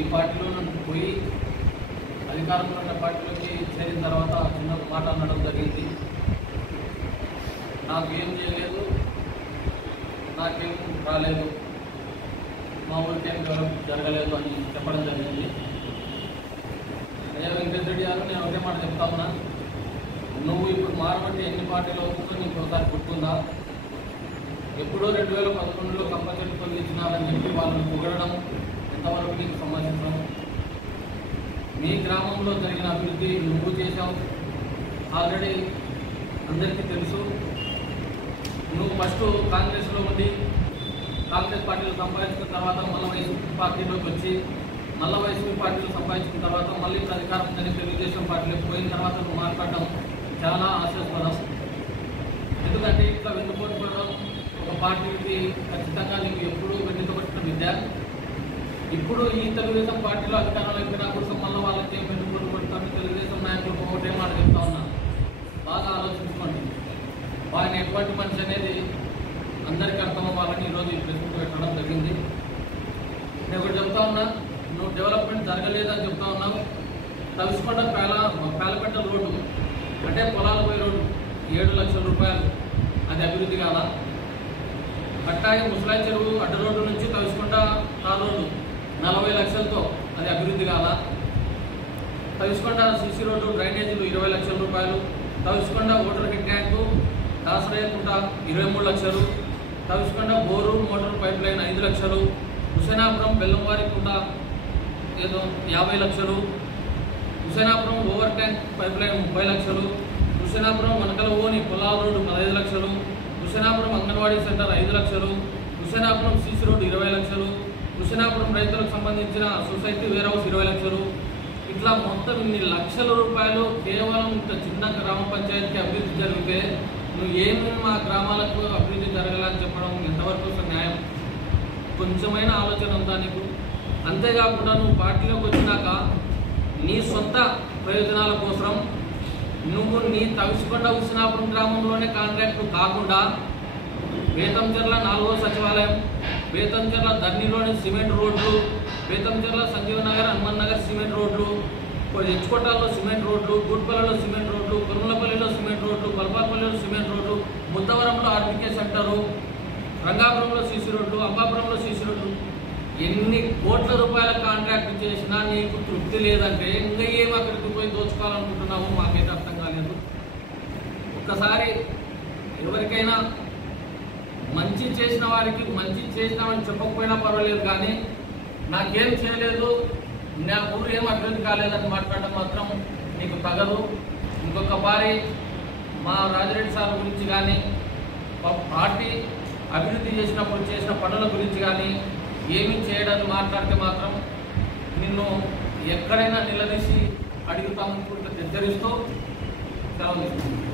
ఈ పార్టీలో నన్ను పోయి అధికారంలో ఉన్న పార్టీలోకి చేరిన తర్వాత చిన్న మాట అనడం జరిగింది. నాకేం చేయలేదు, నాకేం రాలేదు, మా ఊరికేం జరగలేదు అని చెప్పడం జరిగింది. అయ్యా వెంకటేశ్వర రెడ్డి గారు, నేను ఒకే మాట చెప్తా ఉన్నా, నువ్వు ఇప్పుడు మారబట్టి ఎన్ని పార్టీలు అవుతుందో నీకు ఒకసారి గుర్తుందా? ఎప్పుడో 2011లో కంప చెట్టు పొందించినారని చెప్పి వాళ్ళని పొగడడం ఎంతవరకు నీకు సంబంధించడం? మీ గ్రామంలో జరిగిన అభివృద్ధి నువ్వు చేశావు, ఆల్రెడీ అందరికీ తెలుసు. నువ్వు ఫస్ట్ కాంగ్రెస్లో ఉండి కాంగ్రెస్ పార్టీలో సంపాదించుకున్న తర్వాత మళ్ళీ వైసీపీ పార్టీలోకి వచ్చి మళ్ళీ వైసీపీ పార్టీలో సంపాదించుకున్న తర్వాత మళ్ళీ ఇప్పుడు అధికారం ఉందని తెలుగుదేశం పార్టీలోకి పోయిన తర్వాత నువ్వు మాట్లాడడం చాలా ఆశాస్పదం. ఎందుకంటే ఇట్లా వెన్నుపోటుకోవడం ఒక పార్టీకి ఖచ్చితంగా నీకు ఎప్పుడూ వెన్నుతోబట్టిన విద్య. ఇప్పుడు ఈ తెలుగుదేశం పార్టీలో అధికారంలో ఎక్కినా కోసం మళ్ళీ వాళ్ళకి వెన్నుపోటు కొడతాను తెలుగుదేశం నాయకులకు ఒకటే మాట చెప్తా ఉన్నా, బాగా ఆలోచించుకోండి. ఆయన ఎటువంటి మనిషి అనేది అందరికీ అర్థం అవ్వాలని ఈరోజు ఈ ప్రెస్ మీట్ పెట్టడం జరిగింది. నేను ఒకటి చెప్తా ఉన్నా, నువ్వు డెవలప్మెంట్ జరగలేదని చెప్తా ఉన్నావు. తవిసికొండ పేలపెట్ట రోడ్డు అంటే పొలాల పోయి రోడ్డు 7 లక్షల రూపాయలు, అది అభివృద్ధి కాదా? అట్లాగే ముసలాయి చెరువు అడ్డ రోడ్డు నుంచి తవిసికొండ ఆ రోడ్డు 40 లక్షలతో, అది అభివృద్ధి కాదా? తవిసికొండ సిసి రోడ్డు డ్రైనేజీలు 20 లక్షల రూపాయలు, తవిసికొండ ఓటర్ హెడ్ ట్యాంకు దాసరయ్యకుంట 23 లక్షలు, Tavisikonda bore motor pipe line 5 లక్షలు, హుసేనాపురం బెల్లంవారికుంట ఏదో 50 లక్షలు, Husenapuram over tank pipe line 30 లక్షలు, హుసేనాపురం వనకల ఓని పొలాల రోడ్డు 15 లక్షలు, హుసేనాపురం అంగన్వాడీ సెంటర్ 5 లక్షలు, హుసేనాపురం సిసి రోడ్డు 20 లక్షలు, హుసేనాపురం రైతులకు సంబంధించిన సొసైటీ వేర్ హౌస్ 20 లక్షలు. ఇట్లా మొత్తం ఇన్ని లక్షల రూపాయలు కేవలం ఇంత చిన్న గ్రామ పంచాయతీకి అభివృద్ధి జరిగితే నువ్వు ఏమి మా గ్రామాలకు అభివృద్ధి జరగాలని చెప్పడం ఎంతవరకు న్యాయం? కొంచెమైన ఆలోచన ఉందా నీకు? అంతేకాకుండా నువ్వు పార్టీలోకి వచ్చినాక నీ సొంత ప్రయోజనాల కోసం నువ్వు నీ తవిసికొండ హుసేనాపురం గ్రామంలోనే కాంట్రాక్టు కాకుండా బేతంచెర్ల 4వ సచివాలయం, బేతంచెర్ల ధర్నీలోని సిమెంట్ రోడ్లు, బేతంచెర్ల సంజీవనగర్ హనుమాన్ నగర్ సిమెంట్ రోడ్లు, హెచ్కోటలో సిమెంట్ రోడ్లు, గుడ్పల్లిలో సిమెంట్ రోడ్లు, కొనుమలపల్లిలో సిమెంట్ రోడ్లు, పల్పాపల్లిలో సిమెంట్ రోడ్లు, ముద్దవరంలో ఆర్బీకే సెంటరు, రంగాపురంలో సీసీ రోడ్లు, అంబాపురంలో సీసీ రోడ్లు, ఎన్ని కోట్ల రూపాయల కాంట్రాక్ట్ చేసినా నీకు తృప్తి లేదంటే ఇంకా ఏం అక్కడికి పోయి దోచుకోవాలనుకుంటున్నావు మాకైతే అర్థం కాలేదు. ఒక్కసారి ఎవరికైనా మంచి చేసిన వారికి మంచి చేసినామని చెప్పకపోయినా పర్వాలేదు, కానీ నాకేం చేయలేదు, నా ఊరు ఏం అభివృద్ధి కాలేదని మాట్లాడడం మాత్రం నీకు తగదు. ఇంకొక పారి మా రాజిరెడ్డి సార్ గురించి కానీ పార్టీ అభివృద్ధి చేసినప్పుడు చేసిన పనుల గురించి కానీ ఏమీ చేయడానికి మాట్లాడితే మాత్రం నిన్ను ఎక్కడైనా నిలదీసి అడుగుతాము హెచ్చరిస్తూ సెలవు తీసుకుంటాను.